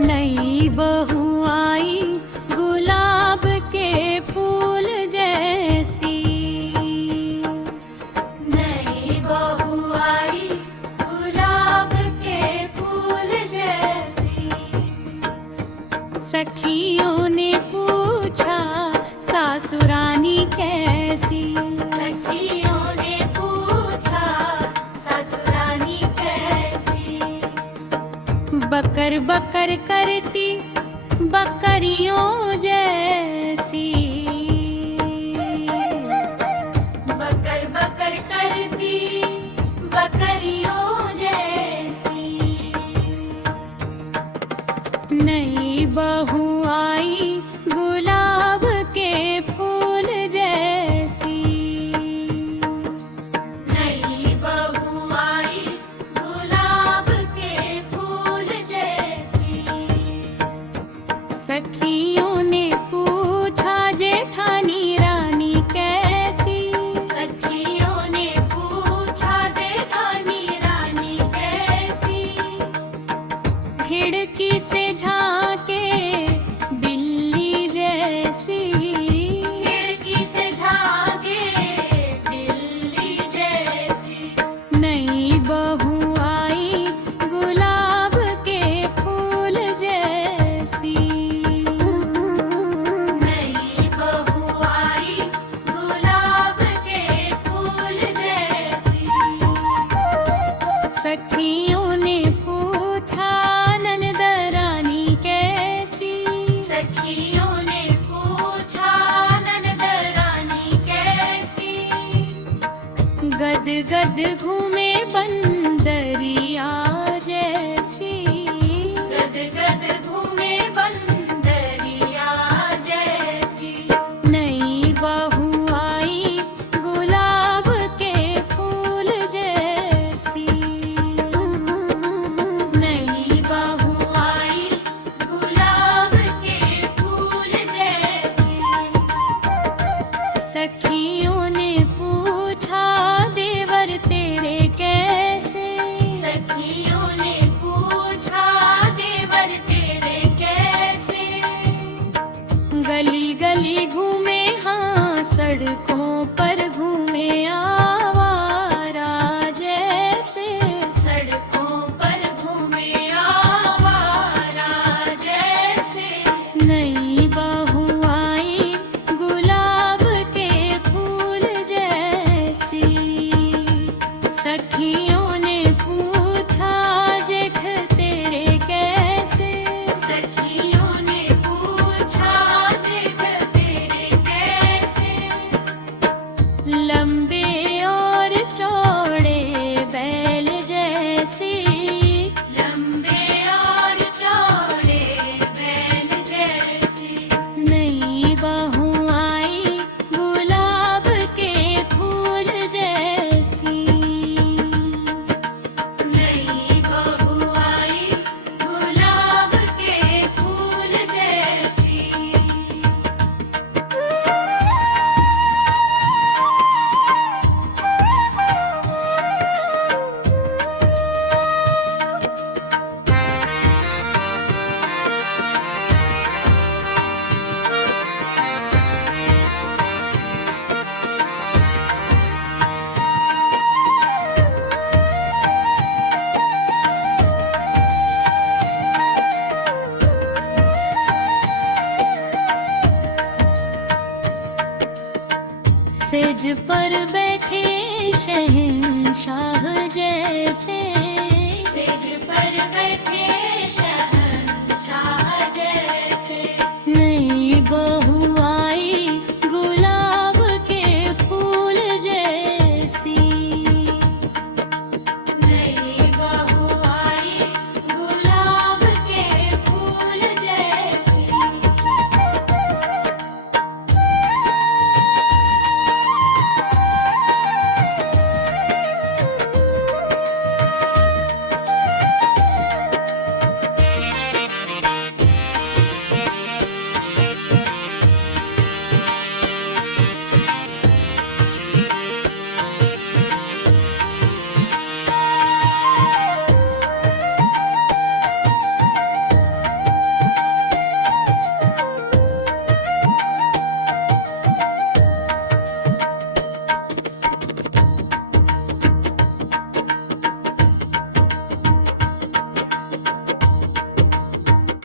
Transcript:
नई बहू आई गुलाब के फूल जैसी। नई बहू आई गुलाब के फूल जैसी। सखियों ने पूछा सासुरानी कैसी। सखियों ने पूछा सासुरानी कैसी। बकर बकर करती बकरियों जैसी। बकर बकर करती बकरियों जैसी। नई बहू आई गुलाब के फूल जैसी। नई बहू आई गुलाब के फूल जैसी। सखियों ने पूछा जेठानी रानी कैसी। सखियों ने पूछा जेठानी रानी कैसी। खिड़की से झांके बिल्ली जैसी। खिड़की से झांके बिल्ली जैसी। नई बहू आई गुलाब के फूल जैसी। नई बहू आई गुलाब के फूल जैसी। सखियों ने पूछा ननद रानी कैसी। सखियों ने पूछा ननद रानी कैसी। गद गद घूमे बंदरिया जैसी। गद गद घूमे बंदरिया जैसी। नई बहू आई गुलाब के फूल जैसी। नई बहू आई गुलाब के फूल जैसी। सखियों ने पूछा देवर तेरे कैसे। सखियों ने पूछा देवर तेरे कैसे। गली गली घूमे हाँ सड़कों पर घूमे आवारा जैसे। सड़कों पर घूमे आवारा जैसे। नई बहू आई गुलाब के फूल जैसी। सखियों ने पूछा जेठ तेरे कैसे। सखियों ने पूछा जेठ तेरे कैसे। लंबे और चौड़े बैल जैसी। लंबे और चौड़े बैल जैसी। नई बहू आई गुलाब के फूल जैसी। नई बहू आई गुलाब के फूल जैसी। सेज पर बैठे शहंशाह जैसे। सेज पर बैठे